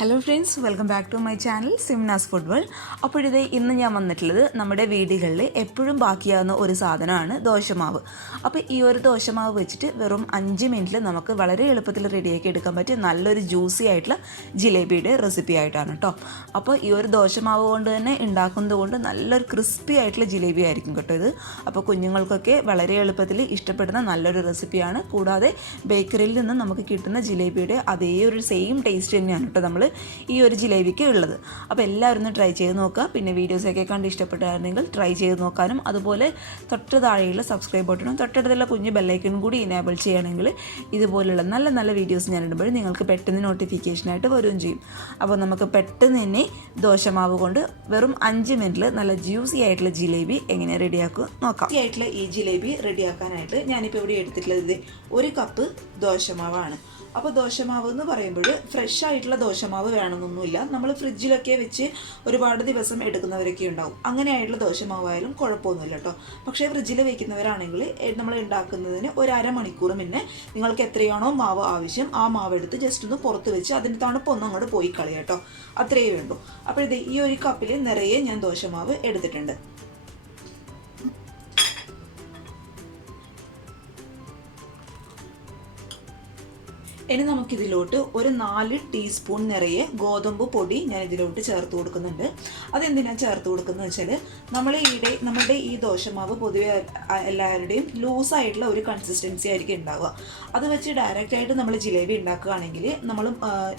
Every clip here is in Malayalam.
Hello friends, welcome back to my channel Simnas food world. അപ്പോൾ ഇന്ന് ഞാൻ വന്നിട്ടുള്ളത് നമ്മുടെ വീടുകളിൽ എപ്പോഴും ബാക്കിയാകുന്ന ഒരു സാധനമാണ് ദോശമാവ്. അപ്പോൾ ഈ ഒരു ദോശമാവ് വെച്ചിട്ട് വെറും 5 മിനിറ്റിൽ നമുക്ക് വളരെ എളുപ്പത്തിൽ റെഡിയാക്കി എടുക്കാൻ പറ്റിയ നല്ലൊരു ജ്യൂസി ആയിട്ടുള്ള ജിലേബിയുടെ റെസിപ്പി ആയിട്ടാണ് കേട്ടോ. അപ്പോൾ ഈ ഒരു ദോശമാവ് കൊണ്ട് തന്നെ ഉണ്ടാക്കുന്നത് കൊണ്ട് നല്ലൊരു ക്രിസ്പി ആയിട്ടുള്ള ജിലേബി ആയിരിക്കും കേട്ടോ ഇത്. അപ്പോൾ കുഞ്ഞുങ്ങൾക്കൊക്കെ വളരെ എളുപ്പത്തിൽ ഇഷ്ടപ്പെടുന്ന നല്ലൊരു റെസിപ്പിയാണ്. കൂടാതെ ബേക്കറിയിൽ നിന്ന് നമുക്ക് കിട്ടുന്ന ജിലേബിയുടെ അതേ ഒരു സെയിം ടേസ്റ്റ് തന്നെയാണ് കേട്ടോ നമ്മൾ ഈ ഒരു ജിലേബിക്ക് ഉള്ളത്. അപ്പോൾ എല്ലാവരും ഒന്ന് ട്രൈ ചെയ്ത് നോക്കുക. പിന്നെ വീഡിയോസൊക്കെ കണ്ട് ഇഷ്ടപ്പെട്ടായിരുന്നെങ്കിൽ ട്രൈ ചെയ്ത് നോക്കാനും, അതുപോലെ തൊട്ട് താഴെയുള്ള സബ്സ്ക്രൈബ് ബട്ടണും തൊട്ടടുത്തുള്ള കുഞ്ഞ് ബെല്ലൈക്കണും കൂടി ഇനേബിൾ ചെയ്യണമെങ്കിൽ ഇതുപോലുള്ള നല്ല നല്ല വീഡിയോസ് ഞാൻ ഇടുമ്പോൾ നിങ്ങൾക്ക് പെട്ടെന്ന് നോട്ടിഫിക്കേഷനായിട്ട് വരികയും ചെയ്യും. അപ്പോൾ നമുക്ക് പെട്ടെന്ന് തന്നെ ദോശമാവ് കൊണ്ട് വെറും 5 മിനിറ്റിൽ നല്ല ജ്യൂസി ആയിട്ടുള്ള ജിലേബി എങ്ങനെ റെഡിയാക്കുക നോക്കാം. ആയിട്ടുള്ള ഈ ജിലേബി റെഡിയാക്കാനായിട്ട് ഞാനിപ്പോൾ ഇവിടെ എടുത്തിട്ടുള്ളത് 1 കപ്പ് ദോശമാവാണ്. അപ്പോൾ ദോശമാവ് എന്ന് പറയുമ്പോൾ ഫ്രഷ് ആയിട്ടുള്ള ദോശമാവ് വേണമെന്നൊന്നുമില്ല. നമ്മൾ ഫ്രിഡ്ജിലൊക്കെ വെച്ച് ഒരുപാട് ദിവസം എടുക്കുന്നവരൊക്കെ ഉണ്ടാവും. അങ്ങനെയായിട്ടുള്ള ദോശമാവായാലും കുഴപ്പമൊന്നുമില്ല കേട്ടോ. പക്ഷേ ഫ്രിഡ്ജിൽ വയ്ക്കുന്നവരാണെങ്കിൽ നമ്മൾ ഉണ്ടാക്കുന്നതിന് ഒരു അരമണിക്കൂർ മുന്നേ നിങ്ങൾക്ക് എത്രയാണോ മാവ് ആവശ്യം ആ മാവ് എടുത്ത് ജസ്റ്റ് ഒന്ന് പുറത്ത് വെച്ച് അതിൻ്റെ തണുപ്പൊന്നും അങ്ങോട്ട് പോയി കളയാം കേട്ടോ. അത്രയേ വേണ്ടൂ. അപ്പോൾ ഈ 1 കപ്പിൽ നിറയെ ഞാൻ ദോശമാവ് എടുത്തിട്ടുണ്ട്. ഇനി നമുക്കിതിലോട്ട് ഒരു 4 ടീസ്പൂൺ നിറയെ ഗോതമ്പ് പൊടി ഞാൻ ഇതിലോട്ട് ചേർത്ത് കൊടുക്കുന്നുണ്ട്. അതെന്തിനാണ് ചേർത്ത് കൊടുക്കുന്നത് വെച്ചാൽ നമ്മളുടെ ഈ ദോശമാവ് പൊതുവെ എല്ലാവരുടെയും ലൂസായിട്ടുള്ള ഒരു കൺസിസ്റ്റൻസി ആയിരിക്കും ഉണ്ടാവുക. അത് വെച്ച് ഡയറക്റ്റായിട്ട് നമ്മൾ ജിലേബി ഉണ്ടാക്കുകയാണെങ്കിൽ നമ്മൾ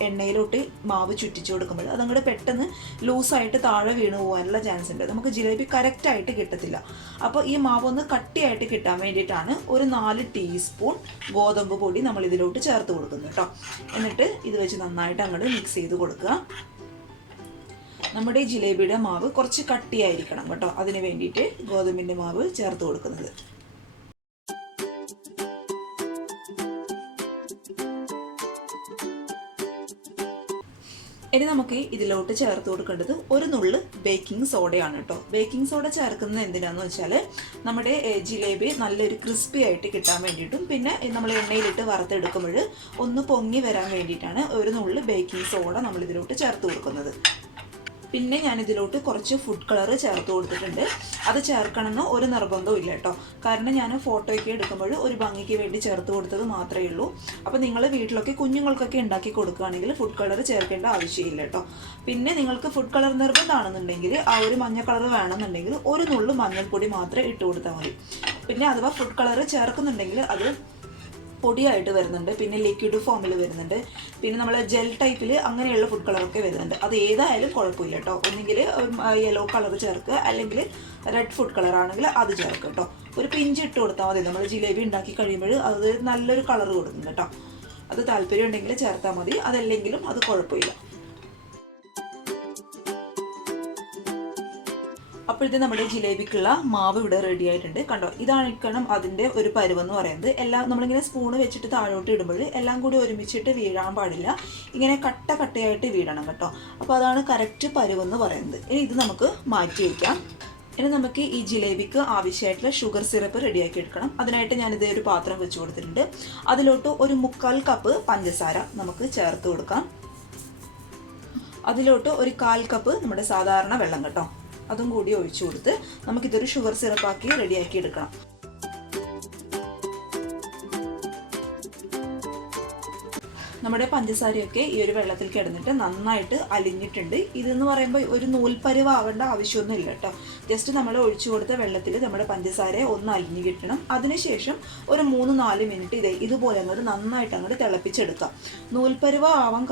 എണ്ണയിലോട്ട് മാവ് ചുറ്റിച്ച് കൊടുക്കുമ്പോൾ അതങ്ങോട്ട് പെട്ടെന്ന് ലൂസായിട്ട് താഴെ വീണ് പോകാനുള്ള ചാൻസ് ഉണ്ട്. നമുക്ക് ജിലേബി കറക്റ്റായിട്ട് കിട്ടത്തില്ല. അപ്പോൾ ഈ മാവ് ഒന്ന് കട്ടിയായിട്ട് കിട്ടാൻ വേണ്ടിയിട്ടാണ് ഒരു 4 ടീസ്പൂൺ ഗോതമ്പ് പൊടി നമ്മൾ ഇതിലോട്ട് ചേർത്ത് കൊടുക്കുന്നത് കേട്ടോ. എന്നിട്ട് ഇത് വെച്ച് നന്നായിട്ട് അങ്ങോട്ട് മിക്സ് ചെയ്ത് കൊടുക്കുക. നമ്മുടെ ജിലേബിയുടെ മാവ് കുറച്ച് കട്ടിയായിരിക്കണം കേട്ടോ. അതിന് വേണ്ടിയിട്ട് ഗോതമ്പിൻ്റെ മാവ് ചേർത്ത് കൊടുക്കുന്നത്. ഇനി നമുക്ക് ഇതിലോട്ട് ചേർത്ത് കൊടുക്കേണ്ടത് ഒരു നുള്ള് ബേക്കിംഗ് സോഡയാണ് കേട്ടോ. ബേക്കിംഗ് സോഡ ചേർക്കുന്നത് എന്തിനാന്ന് വെച്ചാൽ നമ്മുടെ ജിലേബി നല്ലൊരു ക്രിസ്പി ആയിട്ട് കിട്ടാൻ വേണ്ടിയിട്ടും പിന്നെ നമ്മൾ എണ്ണയിലിട്ട് വറുത്തെടുക്കുമ്പോൾ ഒന്ന് പൊങ്ങി വരാൻ വേണ്ടിയിട്ടാണ് ഒരു നുള്ള് ബേക്കിംഗ് സോഡ നമ്മൾ ഇതിലോട്ട് ചേർത്ത് കൊടുക്കുന്നത്. പിന്നെ ഞാനിതിലോട്ട് കുറച്ച് ഫുഡ് കളർ ചേർത്ത് കൊടുത്തിട്ടുണ്ട്. അത് ചേർക്കണമെന്ന് ഒരു നിർബന്ധവും ഇല്ല കേട്ടോ. കാരണം ഞാൻ ഫോട്ടോയൊക്കെ എടുക്കുമ്പോൾ ഒരു ഭംഗിക്ക് വേണ്ടി ചേർത്ത് കൊടുത്തത് മാത്രമേ ഉള്ളൂ. അപ്പോൾ നിങ്ങൾ വീട്ടിലൊക്കെ കുഞ്ഞുങ്ങൾക്കൊക്കെ ഉണ്ടാക്കി കൊടുക്കുകയാണെങ്കിൽ ഫുഡ് കളർ ചേർക്കേണ്ട ആവശ്യമില്ല കേട്ടോ. പിന്നെ നിങ്ങൾക്ക് ഫുഡ് കളർ നിർബന്ധമാണെന്നുണ്ടെങ്കിൽ ആ ഒരു മഞ്ഞ കളർ വേണമെന്നുണ്ടെങ്കിൽ ഒരു നുള്ളു മഞ്ഞൾപ്പൊടി മാത്രമേ ഇട്ട് കൊടുത്താൽ മതി. പിന്നെ അഥവാ ഫുഡ് കളർ ചേർക്കുന്നുണ്ടെങ്കിൽ അത് പൊടിയായിട്ട് വരുന്നുണ്ട്, പിന്നെ ലിക്വിഡ് ഫോമിൽ വരുന്നുണ്ട്, പിന്നെ നമ്മൾ ജെൽ ടൈപ്പിൽ അങ്ങനെയുള്ള ഫുഡ് കളറൊക്കെ വരുന്നുണ്ട്. അത് ഏതായാലും കുഴപ്പമില്ല കേട്ടോ. ഒന്നുകിൽ യെല്ലോ കളർ ചേർക്കുക, അല്ലെങ്കിൽ റെഡ് ഫുഡ് കളർ ആണെങ്കിൽ അത് ചേർക്കുക കേട്ടോ. ഒരു പിഞ്ച് ഇട്ട് കൊടുത്താൽ മതി. നമ്മൾ ജിലേബി ഉണ്ടാക്കി കഴിയുമ്പോൾ അത് നല്ലൊരു കളർ കൊടുക്കും കേട്ടോ. അത് താല്പര്യം ഉണ്ടെങ്കിൽ ചേർത്താൽ മതി, അതല്ലെങ്കിലും അത് കുഴപ്പമില്ല. അപ്പോഴത്തെ നമ്മുടെ ജിലേബിക്കുള്ള മാവ് ഇവിടെ റെഡി ആയിട്ടുണ്ട് കണ്ടോ. ഇതായിരിക്കണം അതിൻ്റെ ഒരു പരുവെന്ന് പറയുന്നത്. എല്ലാം നമ്മളിങ്ങനെ സ്പൂണ് വെച്ചിട്ട് താഴോട്ട് ഇടുമ്പോൾ എല്ലാം കൂടി ഒരുമിച്ചിട്ട് വീഴാൻ പാടില്ല. ഇങ്ങനെ കട്ടയായിട്ട് വീഴണം കേട്ടോ. അപ്പോൾ അതാണ് കറക്റ്റ് പരുവെന്ന് പറയുന്നത്. ഇനി ഇത് നമുക്ക് മാറ്റി വയ്ക്കാം. ഇനി നമുക്ക് ഈ ജിലേബിക്ക് ആവശ്യമായിട്ടുള്ള ഷുഗർ സിറപ്പ് റെഡിയാക്കി എടുക്കണം. അതിനായിട്ട് ഞാനിത് ഒരു പാത്രം വെച്ച് കൊടുത്തിട്ടുണ്ട്. അതിലോട്ട് ഒരു 1/4 കപ്പ് പഞ്ചസാര നമുക്ക് ചേർത്ത് കൊടുക്കാം. അതിലോട്ട് ഒരു 1/4 കപ്പ് നമ്മുടെ സാധാരണ വെള്ളം കേട്ടോ, അതും കൂടി ഒഴിച്ചു കൊടുത്ത് നമുക്കിതൊരു ഷുഗർ സിറപ്പാക്കി റെഡിയാക്കി എടുക്കണം. നമ്മുടെ പഞ്ചസാരയൊക്കെ ഈ ഒരു വെള്ളത്തിൽ കിടന്നിട്ട് നന്നായിട്ട് അലിഞ്ഞിട്ടുണ്ട്. ഇതെന്ന് പറയുമ്പോൾ ഒരു നൂൽപ്പരുവ് ആവേണ്ട ആവശ്യമൊന്നും ഇല്ല കേട്ടോ. ജസ്റ്റ് നമ്മൾ ഒഴിച്ചു കൊടുത്ത വെള്ളത്തിൽ നമ്മുടെ പഞ്ചസാര ഒന്ന് അലിഞ്ഞു കിട്ടണം. അതിനുശേഷം ഒരു 3-4 മിനിറ്റ് ഇതുപോലെ അങ്ങോട്ട് നന്നായിട്ട് അങ്ങോട്ട് തിളപ്പിച്ചെടുക്കാം. നൂൽപ്പരുവ് ആവാൻ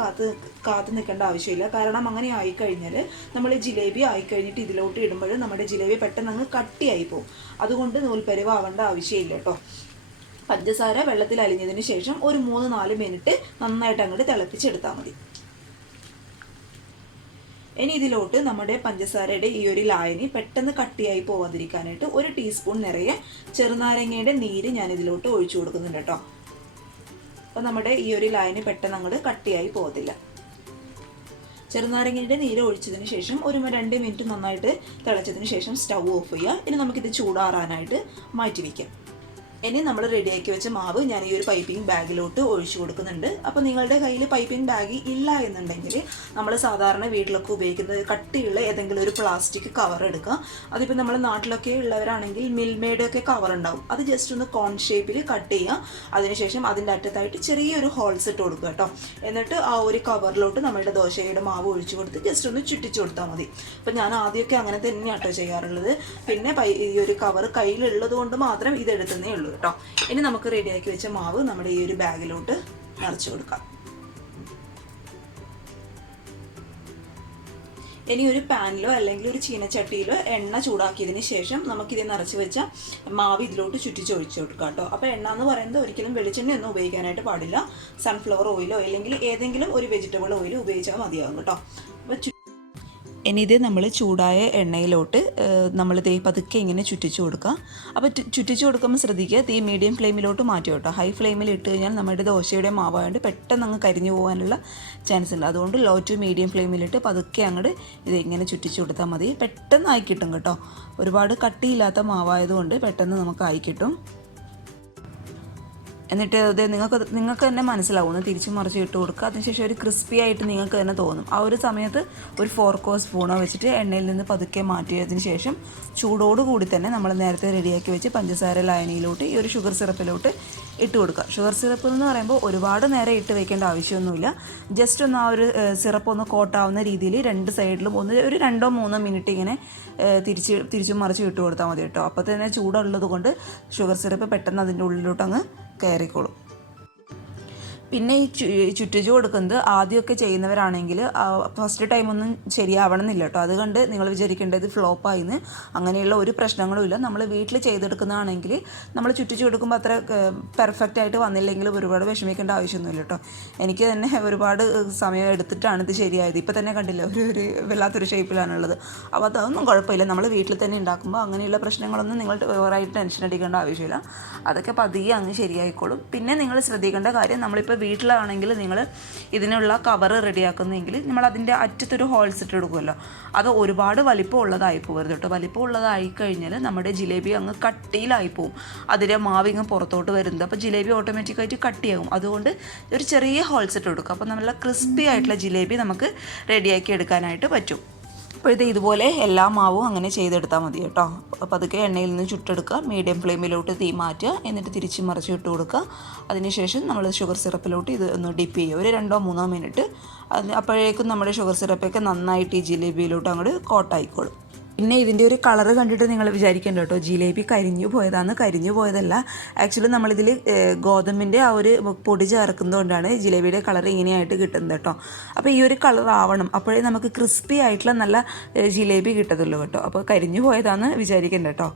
കാത്തു നിൽക്കേണ്ട ആവശ്യമില്ല. കാരണം അങ്ങനെ ആയിക്കഴിഞ്ഞാൽ നമ്മൾ ജിലേബി ആയിക്കഴിഞ്ഞിട്ട് ഇതിലോട്ട് ഇടുമ്പോൾ നമ്മുടെ ജിലേബി പെട്ടെന്ന് അങ്ങ് കട്ടിയായി പോകും. അതുകൊണ്ട് നൂൽപ്പരുവ് ആവേണ്ട ആവശ്യമില്ല കേട്ടോ. പഞ്ചസാര വെള്ളത്തിൽ അലിഞ്ഞതിന് ശേഷം ഒരു 3-4 മിനിറ്റ് നന്നായിട്ട് അങ്ങോട്ട് തിളപ്പിച്ചെടുത്താൽ മതി. ഇനി ഇതിലോട്ട് നമ്മുടെ പഞ്ചസാരയുടെ ഈ ഒരു ലായനി പെട്ടെന്ന് കട്ടിയായി പോവാതിരിക്കാനായിട്ട് 1 ടീസ്പൂൺ നിറയെ ചെറുനാരങ്ങയുടെ നീര് ഞാൻ ഇതിലോട്ട് ഒഴിച്ചു കൊടുക്കുന്നുണ്ട് കേട്ടോ. അപ്പോൾ നമ്മുടെ ഈ ഒരു ലായനി പെട്ടെന്ന് അങ്ങോട്ട് കട്ടിയായി പോകത്തില്ല. ചെറുനാരങ്ങയുടെ നീര് ഒഴിച്ചതിന് ശേഷം ഒരു 2 മിനിറ്റ് നന്നായിട്ട് തിളച്ചതിന് ശേഷം സ്റ്റൗ ഓഫ് ചെയ്യുക. ഇനി നമുക്കിത് ചൂടാറാനായിട്ട് മാറ്റി വയ്ക്കാം. ഇനി നമ്മൾ റെഡിയാക്കി വെച്ച മാവ് ഞാൻ ഈ ഒരു പൈപ്പിംഗ് ബാഗിലോട്ട് ഒഴിച്ചു കൊടുക്കുന്നുണ്ട്. അപ്പോൾ നിങ്ങളുടെ കയ്യിൽ പൈപ്പിംഗ് ബാഗ് ഇല്ല എന്നുണ്ടെങ്കിൽ നമ്മൾ സാധാരണ വീട്ടിലൊക്കെ ഉപയോഗിക്കുന്നത് കട്ടിയുള്ള ഏതെങ്കിലും ഒരു പ്ലാസ്റ്റിക് കവർ എടുക്കുക. അതിപ്പോൾ നമ്മൾ നാട്ടിലൊക്കെ ഉള്ളവരാണെങ്കിൽ മിൽമേഡൊക്കെ കവർ ഉണ്ടാവും, അത് ജസ്റ്റ് ഒന്ന് കോൺ ഷേപ്പിൽ കട്ട് ചെയ്യുക. അതിനുശേഷം അതിൻ്റെ അറ്റത്തായിട്ട് ചെറിയൊരു ഹോൾസ് ഇട്ട് കൊടുക്കുക കേട്ടോ. എന്നിട്ട് ആ ഒരു കവറിലോട്ട് നമ്മളുടെ ദോശയുടെ മാവ് ഒഴിച്ചു കൊടുത്ത് ജസ്റ്റ് ഒന്ന് ചുറ്റിച്ചു കൊടുത്താൽ മതി. അപ്പം ഞാൻ ആദ്യമൊക്കെ അങ്ങനെ തന്നെയാണ് കേട്ടോ ചെയ്യാറുള്ളത്. പിന്നെ ഈ ഒരു കവർ കയ്യിലുള്ളത് കൊണ്ട് മാത്രം ഇതെടുത്തതേ ഉള്ളൂ കേട്ടോ. ഇനി നമുക്ക് റെഡിയാക്കി വെച്ച മാവ് നമ്മുടെ ഈ ഒരു ബാഗിലോട്ട് നിറച്ചു കൊടുക്കാം. ഇനി ഒരു പാനിലോ അല്ലെങ്കിൽ ഒരു ചീനച്ചട്ടിയിലോ എണ്ണ ചൂടാക്കിയതിന് ശേഷം നമുക്കിത് നിറച്ച് വെച്ച മാവ് ഇതിലോട്ട് ചുറ്റിച്ച് ഒഴിച്ചു കൊടുക്കാം കേട്ടോ. അപ്പോൾ എണ്ണ എന്ന് പറയുന്നത് ഒരിക്കലും വെളിച്ചെണ്ണയൊന്നും ഉപയോഗിക്കാനായിട്ട് പാടില്ല. സൺഫ്ലവർ ഓയിലോ അല്ലെങ്കിൽ ഏതെങ്കിലും ഒരു വെജിറ്റബിൾ ഓയിൽ ഉപയോഗിച്ചാൽ മതിയാകും കേട്ടോ. അപ്പോൾ ഇനി ഇത് നമ്മൾ ചൂടായ എണ്ണയിലോട്ട് നമ്മളിത് പതുക്കെ ഇങ്ങനെ ചുറ്റിച്ചു കൊടുക്കുക. അപ്പോൾ ചുറ്റിച്ചു കൊടുക്കുമ്പോൾ ശ്രദ്ധിക്കുക, തീ മീഡിയം ഫ്ലെയിമിലോട്ട് മാറ്റി കേട്ടോ. ഹൈ ഫ്ലെയിമിൽ ഇട്ട് കഴിഞ്ഞാൽ നമ്മുടെ ദോശയുടെ മാവായതുകൊണ്ട് പെട്ടെന്ന് അങ്ങ് കരിഞ്ഞു പോകാനുള്ള ചാൻസ് ഉണ്ട്. അതുകൊണ്ട് ലോ ടു മീഡിയം ഫ്ലെയിമിലിട്ട് പതുക്കെ അങ്ങോട്ട് ഇത് ഇങ്ങനെ ചുറ്റിച്ചു കൊടുത്താൽ മതി. പെട്ടെന്ന് ആയി കിട്ടും കേട്ടോ. ഒരുപാട് കട്ടിയില്ലാത്ത മാവായതുകൊണ്ട് പെട്ടെന്ന് നമുക്ക് ആയി കിട്ടും. എന്നിട്ട് അത് നിങ്ങൾക്ക് തന്നെ മനസ്സിലാവും, ഒന്ന് തിരിച്ചു മറിച്ച് ഇട്ട് കൊടുക്കുക. അതിനുശേഷം ഒരു ക്രിസ്പി ആയിട്ട് നിങ്ങൾക്ക് തന്നെ തോന്നും. ആ ഒരു സമയത്ത് ഒരു ഫോർക്കോ സ്പൂണോ വെച്ചിട്ട് എണ്ണയിൽ നിന്ന് പതുക്കെ മാറ്റിയതിന് ശേഷം ചൂടോടുകൂടി തന്നെ നമ്മൾ നേരത്തെ റെഡിയാക്കി വെച്ച് പഞ്ചസാര ലായനിയിലോട്ട് ഈ ഒരു ഷുഗർ സിറപ്പിലോട്ട് ഇട്ട് കൊടുക്കുക. ഷുഗർ സിറപ്പ് എന്ന് പറയുമ്പോൾ ഒരുപാട് നേരം ഇട്ട് വെക്കേണ്ട ആവശ്യമൊന്നുമില്ല. ജസ്റ്റ് ഒന്ന് ആ ഒരു സിറപ്പ് ഒന്ന് കോട്ടാവുന്ന രീതിയിൽ രണ്ട് സൈഡിലും ഒരു 2-3 മിനിറ്റ് ഇങ്ങനെ തിരിച്ചും മറിച്ചും ഇട്ട് കൊടുത്താൽ മതി കേട്ടോ. അപ്പോൾ തന്നെ ചൂടുള്ളത് കൊണ്ട് ഷുഗർ സിറപ്പ് പെട്ടെന്ന് അതിൻ്റെ ഉള്ളിലോട്ട് അങ്ങ് കയറിക്കോളും. പിന്നെ ഈ ചുറ്റിച്ചു കൊടുക്കുന്നത് ആദ്യമൊക്കെ ചെയ്യുന്നവരാണെങ്കിൽ ഫസ്റ്റ് ടൈമൊന്നും ശരിയാവണമെന്നില്ല കേട്ടോ. അതുകൊണ്ട് നിങ്ങൾ വിചാരിക്കേണ്ടത് ഫ്ലോപ്പായിന്ന് അങ്ങനെയുള്ള ഒരു പ്രശ്നങ്ങളും ഇല്ല. നമ്മൾ വീട്ടിൽ ചെയ്തെടുക്കുന്നതാണെങ്കിൽ നമ്മൾ ചുറ്റിച്ചു കൊടുക്കുമ്പോൾ അത്ര പെർഫെക്റ്റ് ആയിട്ട് വന്നില്ലെങ്കിലും ഒരുപാട് വിഷമിക്കേണ്ട ആവശ്യമൊന്നുമില്ല കേട്ടോ. എനിക്ക് തന്നെ ഒരുപാട് സമയം എടുത്തിട്ടാണ് ഇത് ശരിയായത്. ഇപ്പം തന്നെ കണ്ടില്ല, ഒരു വല്ലാത്തൊരു ഷേപ്പിലാണുള്ളത്. അപ്പോൾ അതൊന്നും കുഴപ്പമില്ല. നമ്മൾ വീട്ടിൽ തന്നെ ഉണ്ടാക്കുമ്പോൾ അങ്ങനെയുള്ള പ്രശ്നങ്ങളൊന്നും നിങ്ങൾ ഓവറായിട്ട് ടെൻഷൻ അടിക്കേണ്ട ആവശ്യമില്ല. അതൊക്കെ പതിയെ അങ്ങ് ശരിയായിക്കോളും. പിന്നെ നിങ്ങൾ ശ്രദ്ധിക്കേണ്ട കാര്യം, നമ്മളിപ്പോൾ വീട്ടിലാണെങ്കിൽ നിങ്ങൾ ഇതിനുള്ള കവർ റെഡിയാക്കുന്നെങ്കിൽ നമ്മൾ അതിൻ്റെ അറ്റത്തൊരു ഹോൾസ് ഇട്ട് കൊടുക്കുമല്ലോ, അത് ഒരുപാട് വലിപ്പം ഉള്ളതായി പോകരുത് കേട്ടോ. വലിപ്പം ഉള്ളതായി കഴിഞ്ഞാൽ നമ്മുടെ ജിലേബി അങ്ങ് കട്ടിയിലായി പോവും. അതിൻ്റെ മാവിങ്ങ് പുറത്തോട്ട് വരുന്നത്. അപ്പോൾ ജിലേബി ഓട്ടോമാറ്റിക്കായിട്ട് കട്ടിയാകും. അതുകൊണ്ട് ഒരു ചെറിയ ഹോൾസ് ഇട്ട് കൊടുക്കുക. അപ്പോൾ നല്ല ക്രിസ്പി ആയിട്ടുള്ള ജിലേബി നമുക്ക് റെഡിയാക്കി എടുക്കാനായിട്ട് പറ്റും. അപ്പോൾ ഇതുപോലെ എല്ലാ മാവും അങ്ങനെ ചെയ്തെടുത്താൽ മതി കേട്ടോ. അപ്പോൾ അതൊക്കെ എണ്ണയിൽ നിന്ന് ചുട്ടെടുക്കുക, മീഡിയം ഫ്ലെയിമിലോട്ട് തീ മാറ്റുക, എന്നിട്ട് തിരിച്ച് മറിച്ച് ഇട്ട് കൊടുക്കുക. അതിനുശേഷം നമ്മൾ ഷുഗർ സിറപ്പിലോട്ട് ഇത് ഒന്ന് ഡിപ്പ് ചെയ്യുക, ഒരു 2-3 മിനിറ്റ്. അപ്പോഴേക്കും നമ്മുടെ ഷുഗർ സിറപ്പൊക്കെ നന്നായിട്ട് ഈ ജിലേബിയിലോട്ട് അങ്ങോട്ട് കോട്ടായിക്കോളും. പിന്നെ ഇതിൻ്റെ ഒരു കളറ് കണ്ടിട്ട് നിങ്ങൾ വിചാരിക്കേണ്ട കേട്ടോ, ജിലേബി കരിഞ്ഞു പോയതാണ്. കരിഞ്ഞു പോയതല്ല, ആക്ച്വലി നമ്മളിതിൽ ഗോതമ്പിൻ്റെ ആ ഒരു പൊടി ചേർക്കുന്നതുകൊണ്ടാണ് ജിലേബിയുടെ കളർ ഇങ്ങനെയായിട്ട് കിട്ടുന്നത് കേട്ടോ. അപ്പോൾ ഈ ഒരു കളർ ആവണം, അപ്പോഴേ നമുക്ക് ക്രിസ്പി ആയിട്ടുള്ള നല്ല ജിലേബി കിട്ടത്തുള്ളൂ കേട്ടോ. അപ്പോൾ കരിഞ്ഞു പോയതാണെന്ന് വിചാരിക്കേണ്ട കേട്ടോ.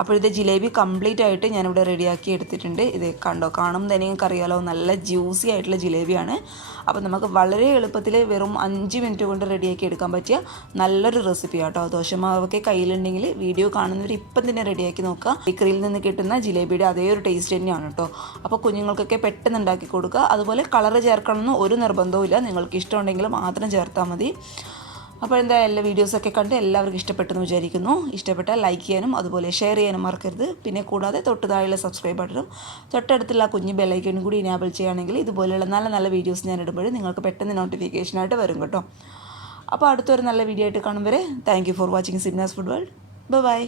അപ്പോൾ ഇത് ജിലേബി കംപ്ലീറ്റ് ആയിട്ട് ഞാനിവിടെ റെഡിയാക്കി എടുത്തിട്ടുണ്ട്. ഇത് കാണുമ്പോൾ തന്നെ നിങ്ങൾക്ക് അറിയാലോ, നല്ല ജ്യൂസി ആയിട്ടുള്ള ജിലേബിയാണ്. അപ്പോൾ നമുക്ക് വളരെ എളുപ്പത്തിൽ വെറും 5 മിനിറ്റ് കൊണ്ട് റെഡിയാക്കി എടുക്കാൻ പറ്റിയ നല്ലൊരു റെസിപ്പി കേട്ടോ. ദോശമാവൊക്കെ കയ്യിലുണ്ടെങ്കിൽ വീഡിയോ കാണുന്നവർ ഇപ്പം തന്നെ റെഡിയാക്കി നോക്കുക. ബേക്കറിയിൽ നിന്ന് കിട്ടുന്ന ജിലേബിയുടെ അതേ ഒരു ടേസ്റ്റ് തന്നെയാണ് കേട്ടോ. അപ്പോൾ കുഞ്ഞുങ്ങൾക്കൊക്കെ പെട്ടെന്ന് ഉണ്ടാക്കി കൊടുക്കുക. അതുപോലെ കളറ് ചേർക്കണമെന്ന് ഒരു നിർബന്ധവും ഇല്ല, നിങ്ങൾക്ക് ഇഷ്ടമുണ്ടെങ്കിൽ മാത്രം ചേർത്താൽ മതി. അപ്പോൾ എന്തായാലും എല്ലാ വീഡിയോസൊക്കെ കണ്ട് എല്ലാവർക്കും ഇഷ്ടപ്പെട്ടെന്ന് വിചാരിക്കുന്നു. ഇഷ്ടപ്പെട്ടാൽ ലൈക്ക് ചെയ്യാനും അതുപോലെ ഷെയർ ചെയ്യാനും മറക്കരുത്. പിന്നെ കൂടാതെ തൊട്ട് താഴെയുള്ള സബ്സ്ക്രൈബ് ബട്ടണും തൊട്ടടുത്തുള്ള കുഞ്ഞ് ബെല്ലൈക്കനും കൂടി ഇനാബിൾ ചെയ്യുകയാണെങ്കിൽ ഇതുപോലെയുള്ള നല്ല നല്ല വീഡിയോസ് ഞാൻ ഇടുമ്പോൾ നിങ്ങൾക്ക് പെട്ടെന്ന് നോട്ടിഫിക്കേഷനായിട്ട് വരും കേട്ടോ. അപ്പോൾ അടുത്തൊരു നല്ല വീഡിയോ ആയിട്ട് കാണും വരെ thank you for watching Simnas food world. By.